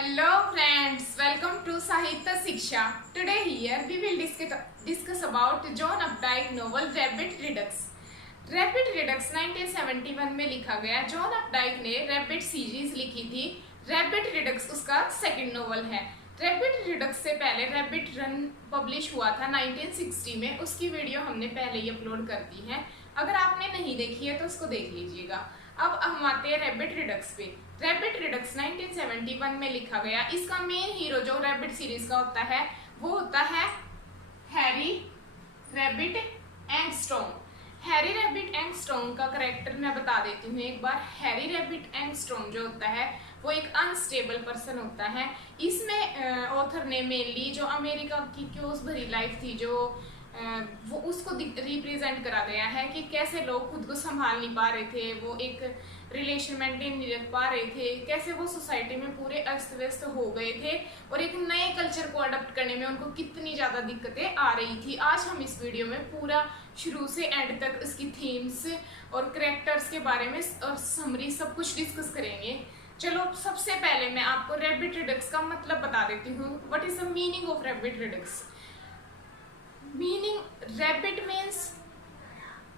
Hello friends, welcome to Sahitya Shiksha. Today here we will discuss about John Updike novel Rabbit Redux. Rabbit Redux 1971 में लिखा गया। John अपडाइक ने rabbit series लिखी थी। Rabbit Redux उसका second novel है। Rabbit Redux से पहले रैबिट रन पब्लिश हुआ था 1960 में। उसकी वीडियो हमने पहले ही अपलोड कर दी है। अगर आपने नहीं देखी है तो उसको देख लीजिएगा। अब हम आते हैं रैबिट रिडक्स पे। रैबिट रिडक्स 1971 में लिखा गया। इसका मेन हीरो जो रैबिट सीरीज का होता है वो होता है Harry rabbit angstrom. Harry rabbit angstrom का करेक्टर मैं बता देती हूँ एक बार। हैरी रैबिट एंगस्ट्रॉम जो होता है वो एक अनस्टेबल पर्सन होता है। इसमें ऑथर ने मेनली जो अमेरिका की क्योस भरी लाइफ थी जो वो उसको रिप्रेजेंट करा गया है कि कैसे लोग खुद को संभाल नहीं पा रहे थे, वो एक रिलेशन मेंटेन नहीं रख पा रहे थे, कैसे वो सोसाइटी में पूरे अस्त व्यस्त हो गए थे और एक नए कल्चर को अडॉप्ट करने में उनको कितनी ज़्यादा दिक्कतें आ रही थी। आज हम इस वीडियो में पूरा शुरू से एंड तक इसकी थीम्स और करेक्टर्स के बारे में और समरी सब कुछ डिस्कस करेंगे। चलो सबसे पहले मैं आपको रैबिट रिडक्स का मतलब बता देती हूँ। What is the meaning of rabbit Redux? Meaning rabbit means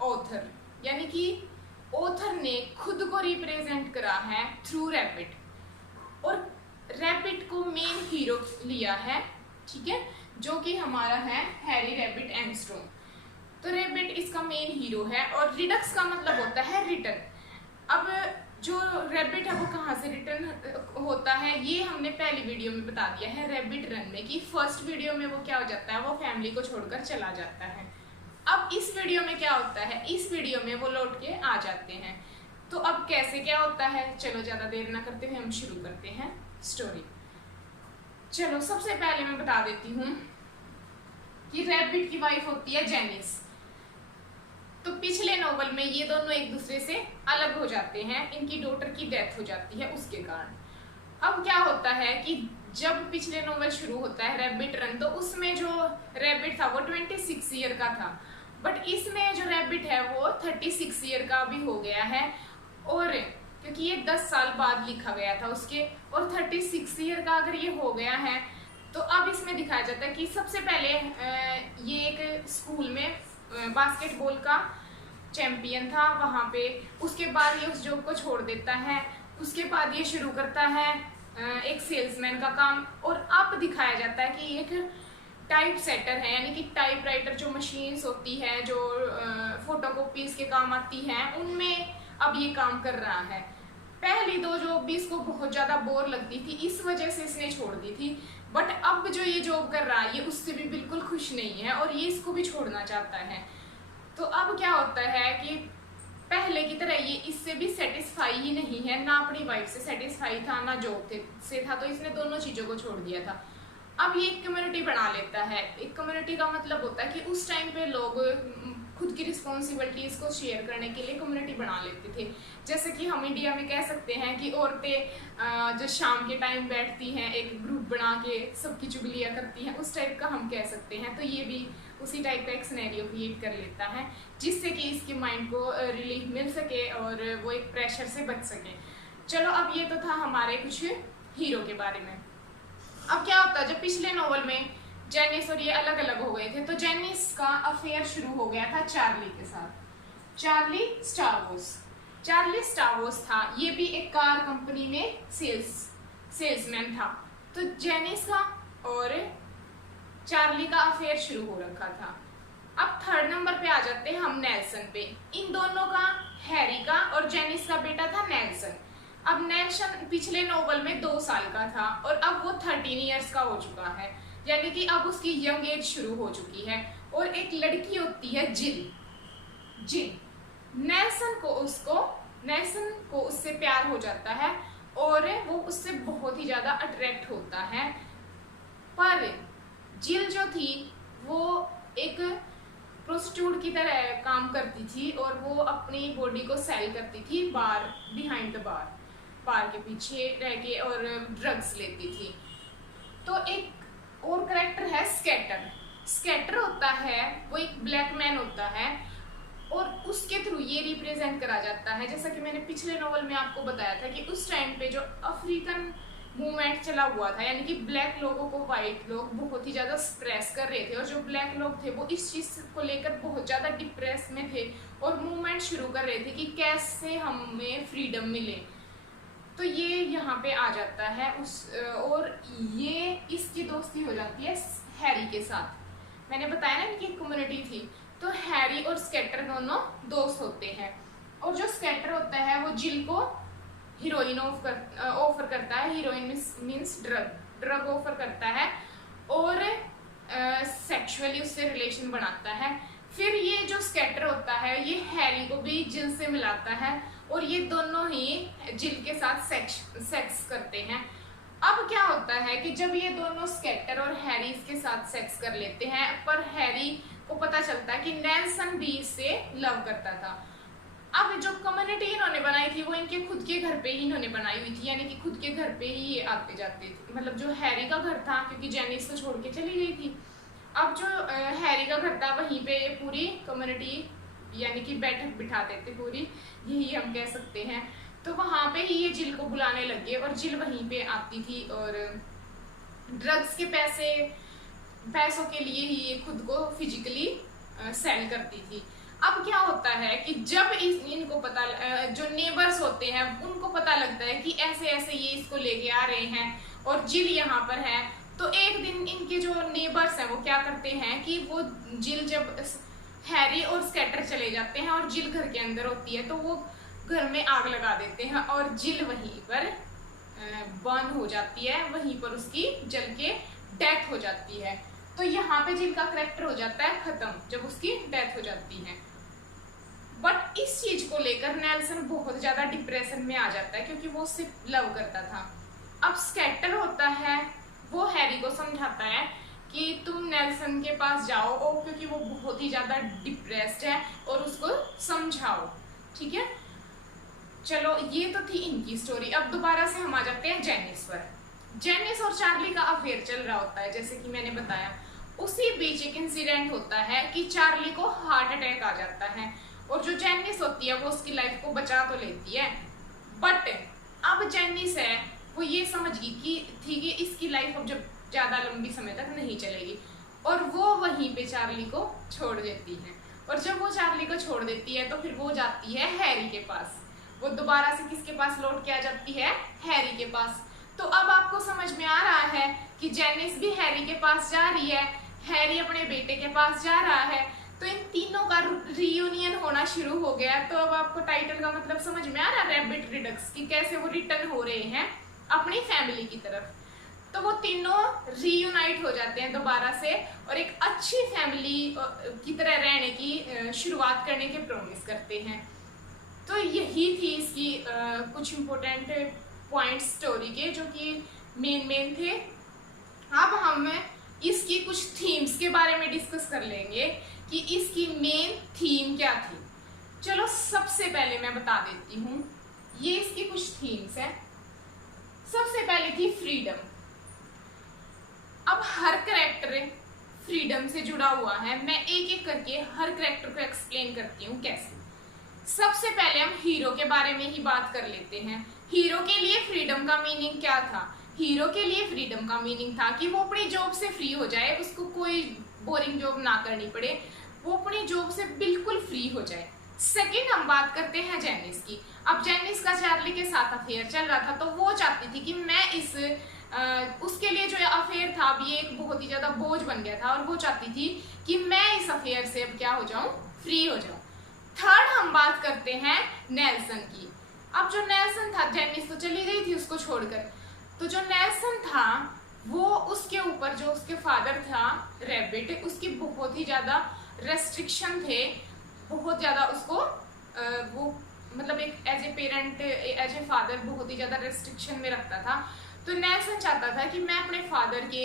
author, यानी कि ऑथर ने खुद को रिप्रेजेंट करा है थ्रू रैबिट और रैबिट को मेन हीरो लिया है, ठीक है, जो कि हमारा है हैरी रैबिट एंगस्ट्रॉम। तो रैबिट इसका मेन हीरो है और रिडक्स का मतलब होता है रिटर्न। अब जो रैबिट है वो कहाँ से रिटर्न होता है ये हमने पहली वीडियो में बता दिया है रैबिट रन में, कि फर्स्ट वीडियो में वो क्या हो जाता है, वो फैमिली को छोड़कर चला जाता है। अब इस वीडियो में क्या होता है, इस वीडियो में वो लौट के आ जाते हैं। तो अब कैसे क्या होता है, चलो ज्यादा देर ना करते हुए हम शुरू करते हैं स्टोरी। चलो सबसे पहले मैं बता देती हूँ कि रैबिट की वाइफ होती है जेनिस। तो पिछले नोवेल में ये दोनों एक दूसरे से अलग हो जाते हैं, इनकी डॉटर की डेथ हो जाती है उसके कारण। अब क्या होता है कि जब पिछले नोवेल शुरू होता है रैबिट रन, तो उसमें जो रैबिट था वो 26 ईयर का था, बट इसमें जो रैबिट है वो 36 ईयर का भी हो गया है। और क्योंकि ये 10 साल बाद लिखा गया था उसके, और 36 ईयर का अगर ये हो गया है तो अब इसमें दिखाया जाता है कि सबसे पहले ये एक स्कूल में बास्केटबॉल का चैंपियन था वहाँ पे। उसके बाद ये उस जॉब को छोड़ देता है। उसके बाद ये शुरू करता है एक सेल्समैन का काम। और अब दिखाया जाता है कि एक टाइप सेटर है, यानी कि टाइप राइटर जो मशीन्स होती है जो फोटोकॉपीज के काम आती हैं, उनमें अब ये काम कर रहा है। पहली दो जॉब भी इसको बहुत ज़्यादा बोर लगती थी, इस वजह से इसने छोड़ दी थी। बट अब जो ये जॉब कर रहा है ये उससे भी बिल्कुल खुश नहीं है और ये इसको भी छोड़ना चाहता है। तो अब क्या होता है कि पहले की तरह ये इससे भी सेटिस्फाई ही नहीं है, ना अपनी वाइफ से सेटिस्फाई था ना जॉब से था, तो इसने दोनों चीज़ों को छोड़ दिया था। अब ये एक कम्युनिटी बना लेता है। एक कम्युनिटी का मतलब होता है कि उस टाइम पे लोग खुद की रिस्पॉन्सिबिलिटीज को शेयर करने के लिए कम्युनिटी बना लेते थे। जैसे कि हम इंडिया में कह सकते हैं कि औरतें जो शाम के टाइम बैठती हैं एक ग्रुप बना के सबकी चुगलियाँ करती हैं, उस टाइप का हम कह सकते हैं। तो ये भी उसी टाइप का एक सिनेरियो क्रिएट कर लेता है जिससे कि इसके माइंड को रिलीफ मिल सके और वो एक प्रेशर से बच सके। चलो अब ये तो था हमारे कुछ हीरो के बारे में। अब क्या होता है, जब पिछले नोवेल में जेनिस और ये अलग अलग हो गए थे तो जेनिस का अफेयर शुरू हो गया था चार्ली के साथ। चार्ली स्टारवोस था, ये भी एक कार कंपनी में सेल्समैन था। तो जेनिस का और चार्ली का अफेयर शुरू हो रखा था। अब थर्ड नंबर पे आ जाते हैं हम नेल्सन पे। इन दोनों का, हैरी का और जेनिस का बेटा था नेल्सन। अब नेल्सन पिछले नोवेल में 2 साल का था और अब वो 13 ईयर्स का हो चुका है, यानी कि अब उसकी यंग एज शुरू हो चुकी है। और एक लड़की होती है जिल। नेल्सन को उससे प्यार हो जाता है और वो उससे बहुत ही ज्यादा अट्रैक्ट होता है। पर जिल जो थी वो एक प्रोस्टिट्यूट की तरह काम करती थी और वो अपनी बॉडी को सेल करती थी बिहाइंड द बार के पीछे रह के और ड्रग्स लेती थी। तो एक और करेक्टर है स्कैटर होता है, वो एक ब्लैक मैन होता है और उसके थ्रू ये रिप्रेजेंट करा जाता है। जैसा कि मैंने पिछले नोवेल में आपको बताया था कि उस टाइम पे जो अफ्रीकन मूवमेंट चला हुआ था, यानी कि ब्लैक लोगों को वाइट लोग बहुत ही ज़्यादा स्ट्रेस कर रहे थे, और जो ब्लैक लोग थे वो इस चीज़ को लेकर बहुत ज़्यादा डिप्रेस में थे और मूवमेंट शुरू कर रहे थे कि कैसे हमें फ्रीडम मिले। तो ये यहाँ पे आ जाता है और ये इसकी दोस्ती हो जाती है हैरी के साथ। मैंने बताया ना इनकी कम्युनिटी थी, तो हैरी और स्केटर दोनों दोस्त होते हैं, और जो स्केटर होता है वो जिल को हीरोइन ऑफर करता है। हीरोइन मीन्स ड्रग ऑफर करता है और सेक्सुअली उससे रिलेशन बनाता है। फिर ये जो स्केटर होता है ये हैरी को भी जिल से मिलाता है, और ये दोनों ही जिल के साथ सेक्स करते हैं। अब क्या होता है कि जब ये दोनों स्केटर और हैरी इसके साथ सेक्स कर लेते हैं, पर हैरी को पता चलता है कि नेल्सन भी इससे लव करता था। अब जो कम्युनिटी इन्होंने बनाई थी वो इनके खुद के घर पे ही इन्होंने बनाई हुई थी, यानी कि खुद के घर पे ही ये आते जाते थे। मतलब जो हैरी का घर था, क्योंकि जेनिस तो छोड़ के चली गई थी, अब जो हैरी का घर था वहीं पे पूरी कम्युनिटी यानी कि बैठक बिठा देते पूरी, यही हम कह सकते हैं। तो वहां पे ही ये जिल को बुलाने लगे और जिल वहीं पे आती थी, और ड्रग्स के पैसों के लिए ही ये खुद को फिजिकली सेल करती थी। अब क्या होता है कि जब इनको पता, जो नेबर्स होते हैं उनको पता लगता है कि ऐसे ऐसे ये इसको लेके आ रहे हैं और जिल यहाँ पर है, तो एक दिन इनके जो नेबर्स हैं वो क्या करते हैं कि वो जिल जब हैरी और स्केटर चले जाते हैं और जिल घर के अंदर होती है, तो वो घर में आग लगा देते हैं और जिल वहीं पर बर्न हो जाती है, वहीं पर उसकी जल के डेथ हो जाती है। तो यहाँ पे जिल का कैरेक्टर हो जाता है खत्म जब उसकी डेथ हो जाती है। बट इस चीज को लेकर नेल्सन बहुत ज्यादा डिप्रेशन में आ जाता है, क्योंकि वो उससे लव करता था। अब स्केटर होता है वो हैरी को समझाता है कि तुम नेल्सन के पास जाओ, और क्योंकि वो बहुत ही ज्यादा डिप्रेस्ड है, और उसको समझाओ, ठीक है। चलो ये तो थी इनकी स्टोरी। अब दोबारा से हम आ जाते हैं जेनिस पर। जेनिस और चार्ली का अफेयर चल रहा होता है, जैसे कि मैंने बताया। उसी बीच एक इंसिडेंट होता है कि चार्ली को हार्ट अटैक आ जाता है, और जो जेनिस होती है वो उसकी लाइफ को बचा तो लेती है, बट अब जेनिस है वो ये समझ गई कि इसकी लाइफ अब जब ज्यादा लंबी समय तक नहीं चलेगी, और वो वहीं पे चार्ली को छोड़ देती है। और जब वो चार्ली को छोड़ देती है तो फिर वो जाती है हैरी के पास। वो दोबारा से किसके पास लौट के आ जाती है? हैरी के पास। तो अब आपको समझ में आ रहा है कि जेनिस भी हैरी के पास जा रही है, हैरी अपने बेटे के पास जा रहा है, तो इन तीनों का रियूनियन होना शुरू हो गया। तो अब आपको टाइटल का मतलब समझ में आ रहा है रैबिट रिडक्स की, कैसे वो रिटर्न हो रहे हैं अपनी फैमिली की तरफ। तो वो तीनों रीयूनाइट हो जाते हैं दोबारा से, और एक अच्छी फैमिली की तरह रहने की शुरुआत करने के प्रॉमिस करते हैं। तो यही थी इसकी कुछ इम्पोर्टेंट पॉइंट्स स्टोरी के, जो कि मेन थे। अब हम इसकी कुछ थीम्स के बारे में डिस्कस कर लेंगे कि इसकी मेन थीम क्या थी। चलो सबसे पहले मैं बता देती हूँ, ये इसकी कुछ थीम्स हैं। सबसे पहले थी फ्रीडम। अब हर करेक्टर फ्रीडम से जुड़ा हुआ है, मैं एक एक करके हर करेक्टर को एक्सप्लेन करती हूँ कैसे। सबसे पहले हम हीरो के बारे में ही बात कर लेते हैं। हीरो के लिए फ्रीडम का मीनिंग क्या था? हीरो के लिए फ्रीडम का मीनिंग था कि वो अपनी जॉब से फ्री हो जाए, उसको कोई बोरिंग जॉब ना करनी पड़े, वो अपनी जॉब से बिल्कुल फ्री हो जाए। सेकंड हम बात करते हैं जेनिस की। अब जेनिस का चार्ली के साथ अफेयर चल रहा था, तो वो चाहती थी कि मैं उसके लिए जो अफेयर था अब ये एक बहुत ही ज्यादा बोझ बन गया था, और वो चाहती थी कि मैं इस अफेयर से अब क्या हो जाऊं, फ्री हो जाऊं। थर्ड हम बात करते हैं नेल्सन की। अब जो नेल्सन था, जेनिस तो चली गई थी उसको छोड़कर, तो जो नेल्सन था वो उसके ऊपर जो उसके फादर था रैबिट, उसकी बहुत ही ज्यादा रेस्ट्रिक्शन थे, बहुत ज्यादा उसको वो मतलब एक as a parent as a father बहुत ही ज्यादा रेस्ट्रिक्शन में रखता था। तो नेल्सन चाहता था कि मैं अपने फादर के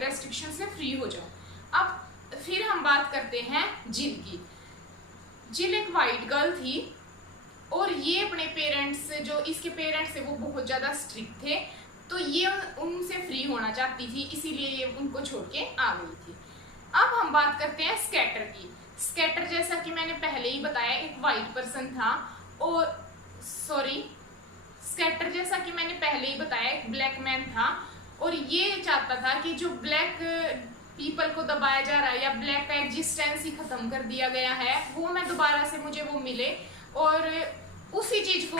रेस्ट्रिक्शन से फ्री हो जाऊं। अब फिर हम बात करते हैं जिल की। जिल एक वाइट गर्ल थी, और ये अपने पेरेंट्स, जो इसके पेरेंट्स थे वो बहुत ज़्यादा स्ट्रिक्ट थे, तो ये उनसे फ्री होना चाहती थी, इसीलिए ये उनको छोड़ के आ गई थी। अब हम बात करते हैं स्केटर की। स्केटर जैसा कि मैंने पहले ही बताया एक वाइट पर्सन था, और स्कैटर जैसा कि मैंने पहले ही बताया एक ब्लैक मैन था और ये चाहता था कि जो ब्लैक पीपल को दबाया जा रहा है या ब्लैक का एग्जिस्टेंस ही खत्म कर दिया गया है, वो मैं दोबारा से मुझे वो मिले और उसी चीज को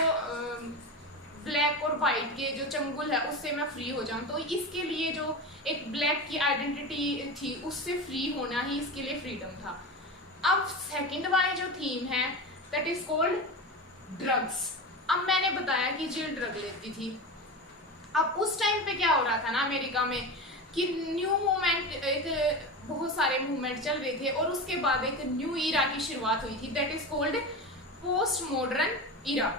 ब्लैक और वाइट के जो चंगुल है उससे मैं फ्री हो जाऊं। तो इसके लिए जो एक ब्लैक की आइडेंटिटी थी उससे फ्री होना ही इसके लिए फ्रीडम था। अब सेकंड वाली जो थीम है दैट इज कॉल्ड ड्रग्स। अब मैंने बताया कि जिल ड्रग लेती थी। अब उस टाइम पे क्या हो रहा था ना अमेरिका में कि न्यू मूवमेंट, एक बहुत सारे मूवमेंट चल रहे थे और उसके बाद एक न्यू ईरा की शुरुआत हुई थी that is called post modern era.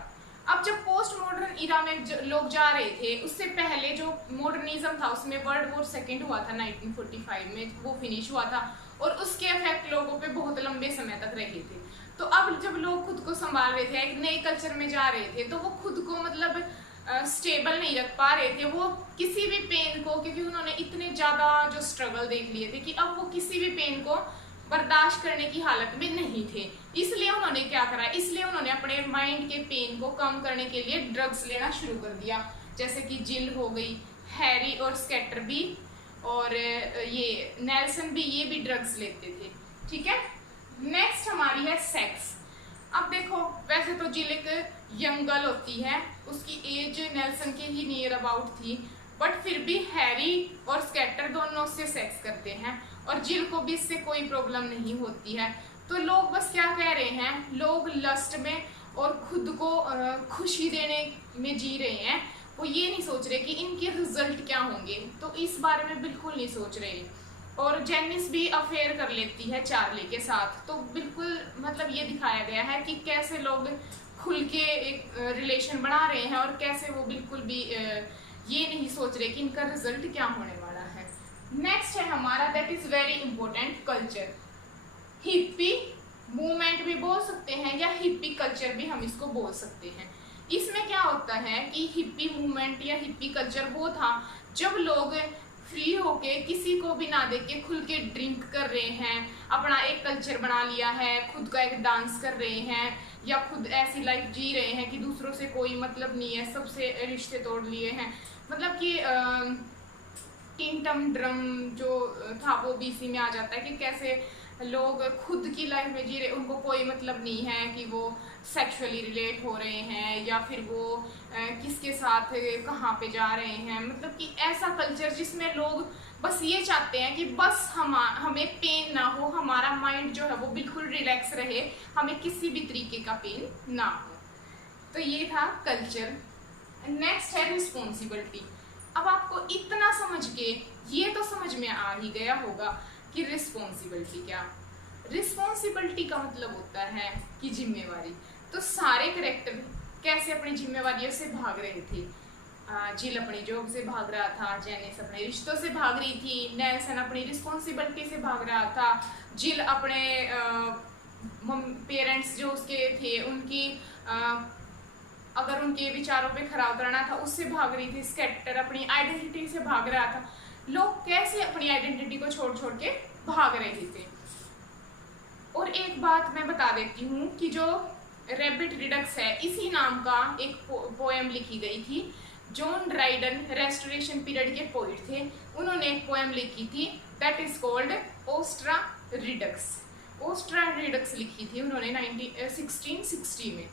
अब जब पोस्ट मॉडर्न ईरा में लोग जा रहे थे, उससे पहले जो मॉडर्निज्म था उसमें वर्ल्ड वॉर सेकेंड हुआ था 1945 में, वो फिनिश हुआ था और उसके इफेक्ट लोगों पे बहुत लंबे समय तक रहे थे। तो अब जब लोग खुद को संभाल रहे थे, एक नए कल्चर में जा रहे थे, तो वो खुद को मतलब स्टेबल नहीं रख पा रहे थे। वो किसी भी पेन को, क्योंकि उन्होंने इतने ज्यादा जो स्ट्रगल देख लिए थे कि अब वो किसी भी पेन को बर्दाश्त करने की हालत में नहीं थे। इसलिए उन्होंने क्या करा, इसलिए उन्होंने अपने माइंड के पेन को कम करने के लिए ड्रग्स लेना शुरू कर दिया, जैसे कि जिल हो गई, हैरी और स्कैटर भी, और ये नेल्सन भी, ये भी ड्रग्स लेते थे। ठीक है, नेक्स्ट हमारी है सेक्स। अब देखो, वैसे तो जिल एक यंग गर्ल होती है, उसकी एज नेल्सन के ही नियर अबाउट थी, बट फिर भी हैरी और स्कैटर दोनों से सेक्स करते हैं और जिल को भी इससे कोई प्रॉब्लम नहीं होती है। तो लोग बस क्या कह रहे हैं, लोग लस्ट में और खुद को खुशी देने में जी रहे हैं। वो ये नहीं सोच रहे कि इनके रिजल्ट क्या होंगे, तो इस बारे में बिल्कुल नहीं सोच रहे। और जेनिस भी अफेयर कर लेती है चार्ली के साथ। तो बिल्कुल मतलब ये दिखाया गया है कि कैसे लोग खुल के एक रिलेशन बना रहे हैं और कैसे वो बिल्कुल भी ये नहीं सोच रहे कि इनका रिजल्ट क्या होने वाला है। नेक्स्ट है हमारा that is very important culture. Hippie movement भी बोल सकते हैं या हिप्पी कल्चर भी हम इसको बोल सकते हैं। इसमें क्या होता है कि हिप्पी मूवमेंट या हिप्पी कल्चर वो था जब लोग फ्री होके किसी को भी ना देख के खुल के ड्रिंक कर रहे हैं, अपना एक कल्चर बना लिया है, खुद का एक डांस कर रहे हैं या खुद ऐसी लाइफ जी रहे हैं कि दूसरों से कोई मतलब नहीं है, सबसे रिश्ते तोड़ लिए हैं। मतलब कि टिंटम ड्रम जो था वो भी इसी में आ जाता है कि कैसे लोग खुद की लाइफ में जी रहे, उनको कोई मतलब नहीं है कि वो सेक्सुअली रिलेट हो रहे हैं या फिर वो किसके साथ कहाँ पे जा रहे हैं। मतलब कि ऐसा कल्चर जिसमें लोग बस ये चाहते हैं कि बस हमें पेन ना हो, हमारा माइंड जो है वो बिल्कुल रिलैक्स रहे, हमें किसी भी तरीके का पेन ना हो। तो ये था कल्चर। नेक्स्ट है रिस्पॉन्सिबिलिटी। अब आपको इतना समझ के ये तो समझ में आ ही गया होगा कि रिस्पॉन्सिबिलिटी क्या। रिस्पॉन्सिबिलिटी का मतलब होता है कि जिम्मेवारी। तो सारे कैरेक्टर कैसे अपनी जिम्मेवारियों से भाग रहे थे। जिल अपनी जॉब से भाग रहा था, जेनिस अपने रिश्तों से भाग रही थी, नेल्सन अपनी रिस्पॉन्सिबिलिटी से भाग रहा था, जिल अपने पेरेंट्स जो उसके थे उनकी अगर उनके विचारों पे खरा उतरना था उससे भाग रही थी, स्कैटर अपनी आइडेंटिटी से भाग रहा था। लोग कैसे अपनी आइडेंटिटी को छोड़ छोड़ के भाग रहे थे। और एक बात मैं बता देती हूँ कि जो रैबिट रिडक्स है, इसी नाम का एक पोएम लिखी गई थी। जॉन ड्राइडन रेस्टोरेशन पीरियड के पोइट थे, उन्होंने एक पोएम लिखी थी that is called Astraea Redux. Astraea Redux लिखी थी उन्होंने 1660 में।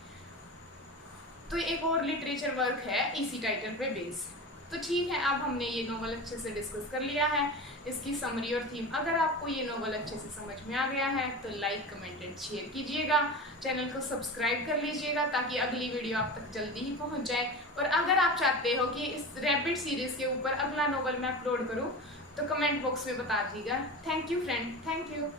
तो एक और लिटरेचर वर्क है इसी टाइटल पे बेस। तो ठीक है, अब हमने ये नोवेल अच्छे से डिस्कस कर लिया है, इसकी समरी और थीम। अगर आपको ये नोवेल अच्छे से समझ में आ गया है तो लाइक, कमेंट एंड शेयर कीजिएगा, चैनल को सब्सक्राइब कर लीजिएगा ताकि अगली वीडियो आप तक जल्दी ही पहुंच जाए। और अगर आप चाहते हो कि इस रैबिट सीरीज के ऊपर अगला नोवेल मैं अपलोड करूँ तो कमेंट बॉक्स में बता दीजिएगा। Thank you friend, thank you.